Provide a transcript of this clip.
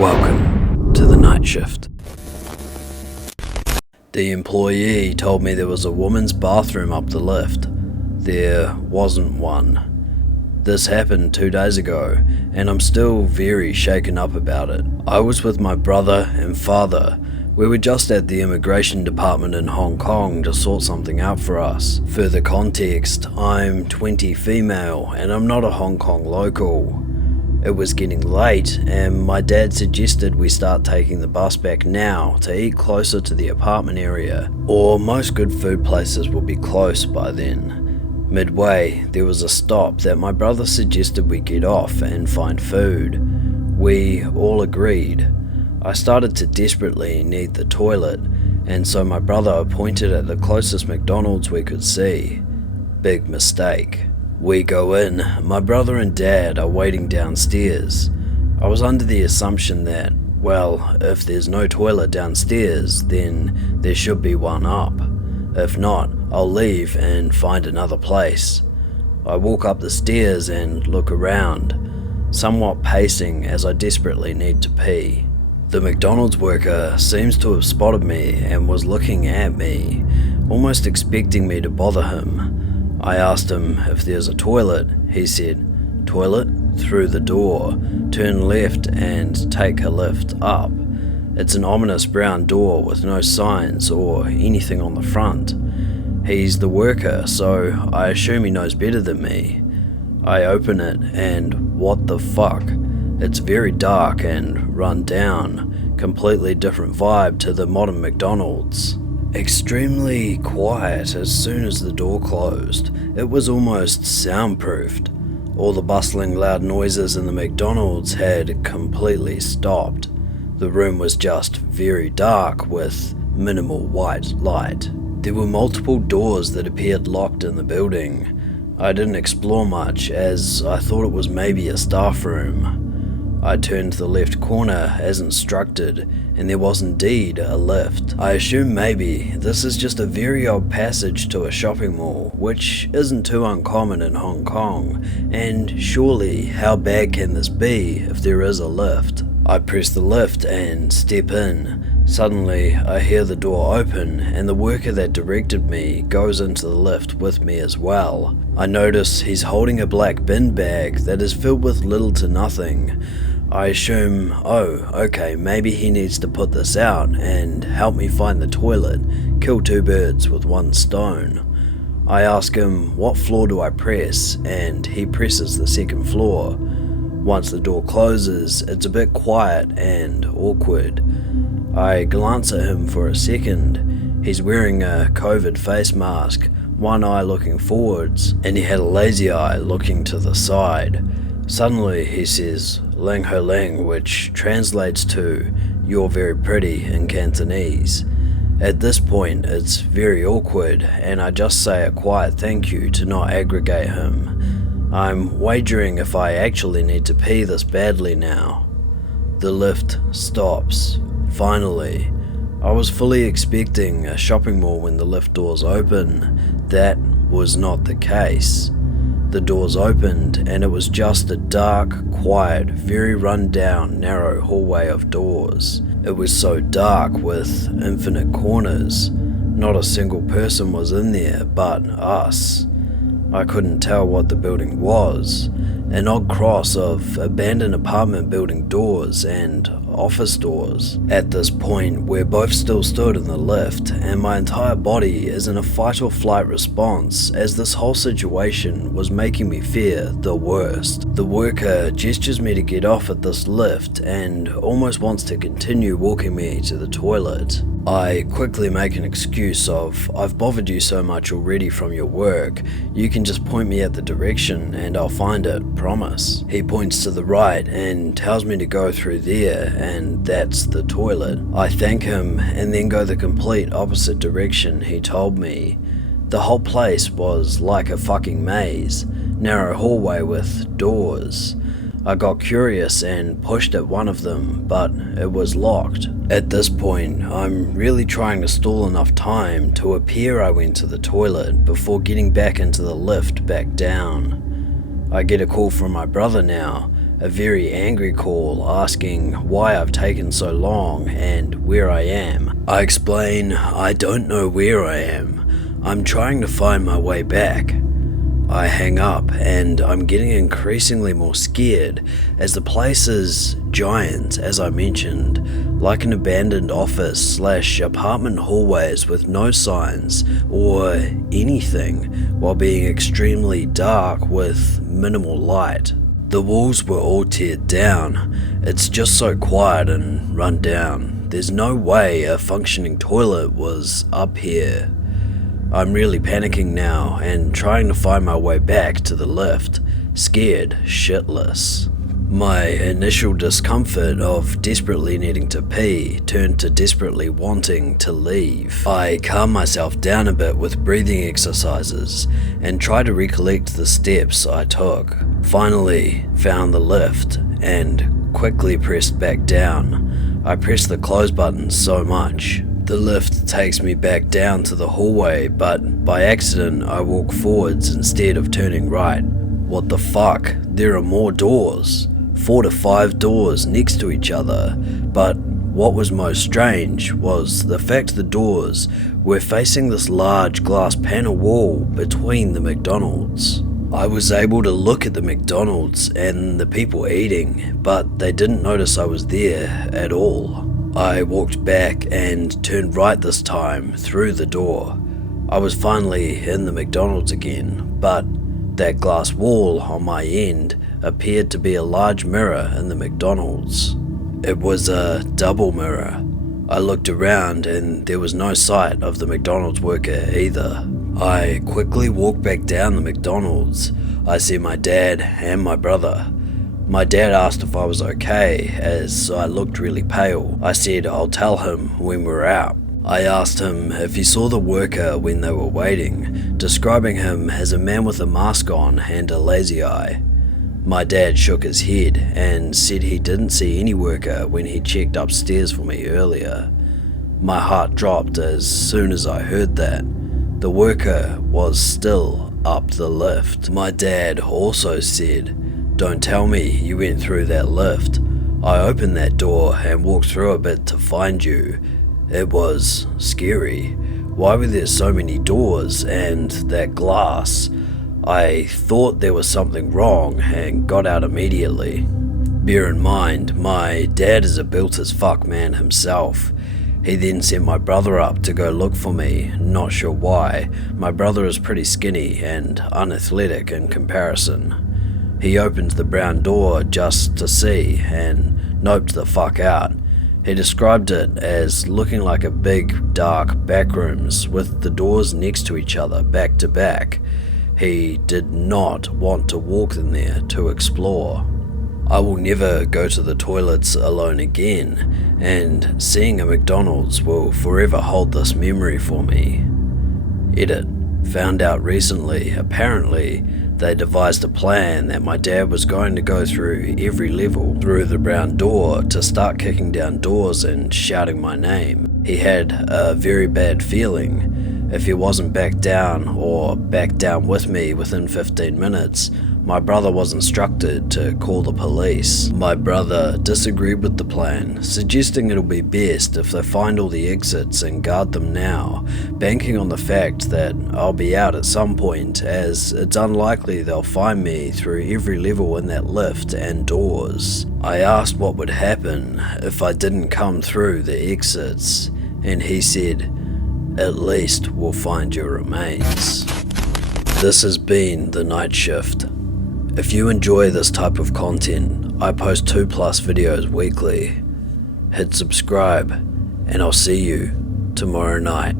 Welcome to the night shift. The employee told me there was a woman's bathroom up the lift. There wasn't one. This happened 2 days ago, and I'm still very shaken up about it. I was with my brother and father. We were just at the immigration department in Hong Kong to sort something out for us. Further context, I'm 20 female and I'm not a Hong Kong local. It was getting late and my dad suggested we start taking the bus back now to eat closer to the apartment area, or most good food places will be close by then. Midway, there was a stop that my brother suggested we get off and find food. We all agreed. I started to desperately need the toilet, and so my brother pointed at the closest McDonald's we could see. Big mistake. We go in, my brother and dad are waiting downstairs. I was under the assumption that, well, if there's no toilet downstairs, then there should be one up. If not, I'll leave and find another place. I walk up the stairs and look around, somewhat pacing as I desperately need to pee. The McDonald's worker seems to have spotted me and was looking at me, almost expecting me to bother him. I asked him if there's a toilet. He said, "Toilet? Through the door. Turn left and take a lift up. It's an ominous brown door with no signs or anything on the front." He's the worker, so I assume he knows better than me. I open it and what the fuck? It's very dark and run down, completely different vibe to the modern McDonald's. Extremely quiet as soon as the door closed. It was almost soundproofed. All the bustling loud noises in the McDonald's had completely stopped. The room was just very dark with minimal white light. There were multiple doors that appeared locked in the building. I didn't explore much as I thought it was maybe a staff room. I turned the left corner as instructed, and there was indeed a lift. I assume maybe this is just a very old passage to a shopping mall, which isn't too uncommon in Hong Kong, and surely how bad can this be if there is a lift? I press the lift and step in. Suddenly, I hear the door open and the worker that directed me goes into the lift with me as well. I notice he's holding a black bin bag that is filled with little to nothing. I assume, oh, okay, maybe he needs to put this out and help me find the toilet, kill two birds with one stone. I ask him, what floor do I press? And he presses the second floor. Once the door closes, it's a bit quiet and awkward. I glance at him for a second. He's wearing a COVID face mask, one eye looking forwards, and he had a lazy eye looking to the side. Suddenly he says, "Lang ho lang," which translates to, "You're very pretty" in Cantonese. At this point it's very awkward, and I just say a quiet thank you to not aggregate him. I'm wagering if I actually need to pee this badly now. The lift stops. Finally. I was fully expecting a shopping mall when the lift doors open. That was not the case. The doors opened and it was just a dark, quiet, very run-down, narrow hallway of doors. It was so dark with infinite corners. Not a single person was in there but us. I couldn't tell what the building was. An odd cross of abandoned apartment building doors and office doors. At this point, we're both still stood in the lift, and my entire body is in a fight or flight response as this whole situation was making me fear the worst. The worker gestures me to get off at this lift and almost wants to continue walking me to the toilet. I quickly make an excuse of, "I've bothered you so much already from your work, you can just point me at the direction and I'll find it, promise." He points to the right and tells me to go through there, and that's the toilet. I thank him and then go the complete opposite direction he told me. The whole place was like a fucking maze, narrow hallway with doors. I got curious and pushed at one of them, but it was locked. At this point, I'm really trying to stall enough time to appear I went to the toilet before getting back into the lift back down. I get a call from my brother now, a very angry call asking why I've taken so long and where I am. I explain I don't know where I am. I'm trying to find my way back. I hang up and I'm getting increasingly more scared as the place is giant, as I mentioned, like an abandoned office / apartment hallways with no signs or anything, while being extremely dark with minimal light. The walls were all teared down. It's just so quiet and run down. There's no way a functioning toilet was up here. I'm really panicking now and trying to find my way back to the lift, scared shitless. My initial discomfort of desperately needing to pee turned to desperately wanting to leave. I calm myself down a bit with breathing exercises and try to recollect the steps I took. Finally found the lift and quickly pressed back down. I pressed the close button so much. The lift takes me back down to the hallway, but by accident I walk forwards instead of turning right. What the fuck? There are more doors. 4 to 5 doors next to each other. But what was most strange was the fact the doors were facing this large glass panel wall between the McDonald's. I was able to look at the McDonald's and the people eating, but they didn't notice I was there at all. I walked back and turned right this time through the door. I was finally in the McDonald's again, but that glass wall on my end appeared to be a large mirror in the McDonald's. It was a double mirror. I looked around and there was no sight of the McDonald's worker either. I quickly walked back down the McDonald's. I see my dad and my brother. My dad asked if I was okay, as I looked really pale. I said I'll tell him when we're out. I asked him if he saw the worker when they were waiting, describing him as a man with a mask on and a lazy eye. My dad shook his head and said he didn't see any worker when he checked upstairs for me earlier. My heart dropped as soon as I heard that. The worker was still up the lift. My dad also said, "Don't tell me you went through that lift. I opened that door and walked through a bit to find you. It was scary. Why were there so many doors and that glass? I thought there was something wrong and got out immediately." Bear in mind, my dad is a built as fuck man himself. He then sent my brother up to go look for me, not sure why. My brother is pretty skinny and unathletic in comparison. He opened the brown door just to see and noped the fuck out. He described it as looking like a big, dark backrooms with the doors next to each other, back to back. He did not want to walk in there to explore. I will never go to the toilets alone again, and seeing a McDonald's will forever hold this memory for me. Edit. Found out recently, apparently, they devised a plan that my dad was going to go through every level through the brown door to start kicking down doors and shouting my name. He had a very bad feeling. If he wasn't back down or back down with me within 15 minutes, my brother was instructed to call the police. My brother disagreed with the plan, suggesting it'll be best if they find all the exits and guard them now, banking on the fact that I'll be out at some point, as it's unlikely they'll find me through every level in that lift and doors. I asked what would happen if I didn't come through the exits, and he said, "At least we'll find your remains." This has been The Night Shift. If you enjoy this type of content, I post 2+ videos weekly. Hit subscribe, and I'll see you tomorrow night.